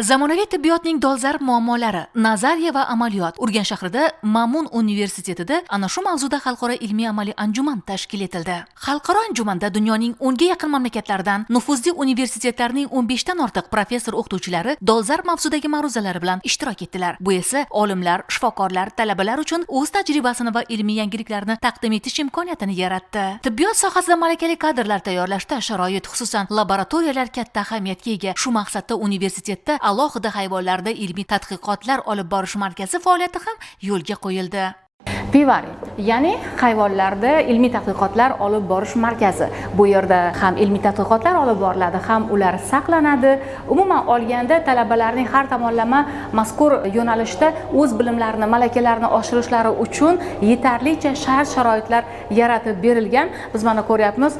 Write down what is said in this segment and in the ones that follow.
Zamonaviy tibbiyotning dolzarb muammolari, nazariya va amaliyot. Urganch shahrida Ma'mun universitetida ana shu mavzuda xalqaro ilmiy amaliy anjuman tashkil etildi. Xalqaro anjumanda dunyoning 10 ga yaqin mamlakatlaridan nufuzli universitetlarning 15 dan ortiq professor o'qituvchilari dolzarb mavzudagi ma'ruzalar bilan ishtirok etdilar. Bu esa olimlar, shifokorlar, talabalar uchun o'z tajribasini va ilmiy yangiliklarni taqdim etish imkoniyatini yaratdi. Tibbiyot sohasida malakali kadrlar tayyorlashda sharoit, xususan laboratoriyalar katta ahamiyatga ega. Shu maqsadda universitetda alohida hayvonlarda ilmiy tadqiqotlar olib borish markazi faoliyati ham yo'lga qo'yildi. Pivari, ya'ni hayvonlarda ilmiy tadqiqotlar olib borish markazi. Bu yerda ham ilmiy tadqiqotlar olib boriladi, ham ular saqlanadi. Umuman olganda talabalarning har tomonlama mazkur yo'nalishda o'z bilimlarini, malakalarini oshirishlari uchun yetarlicha shart-sharoitlar yaratib berilgan. Biz mana ko'ryapmiz,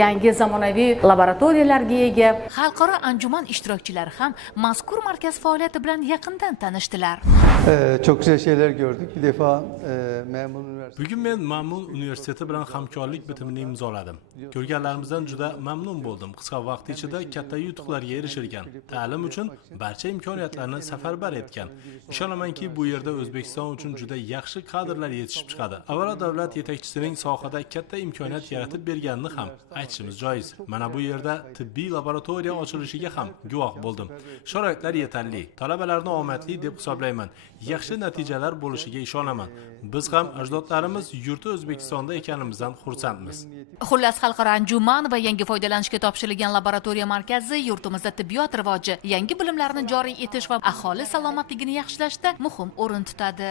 yangi zamonaviy laboratoriyalarga ega. Xalqaro anjuman ishtirokchilari ham mazkur markaz faoliyati bilan yaqindan tanishdilar. Çok güzel şeyler gördük. Bir defa Bugun men Ma'mun universiteti bilan hamkorlik bitimini imzoladim. Ko'rganlarimizdan juda mamnun bo'ldim. Qisqa vaqt ichida katta yutuqlarga erishilgan. Ta'lim uchun barcha imkoniyatlarni safarbar etgan. Ishonamanki, bu yerda O'zbekiston uchun juda yaxshi kadrlar yetishib chiqadi. Avvalo davlat yetakchisining sohada katta imkoniyat yaratib berganini ham aytishimiz joiz. Mana bu yerda tibbiy laboratoriya ochilishiga ham guvoh bo'ldim. Sharoitlar yetarli. Talabalarni omadli deb hisoblayman. Yaxshi natijalar bo'lishiga ishonaman. Biz ham ajdodlarimiz yurti O'zbekistonda ekanimizdan xursandmiz. Xullas, xalqaro anjuman va yangi foydalanishga topshirilgan laboratoriya markazi yurtimizda tibbiyot rivoji, yangi bilimlarni joriy etish va aholi salomatligini yaxshilashda muhim o'rin tutadi.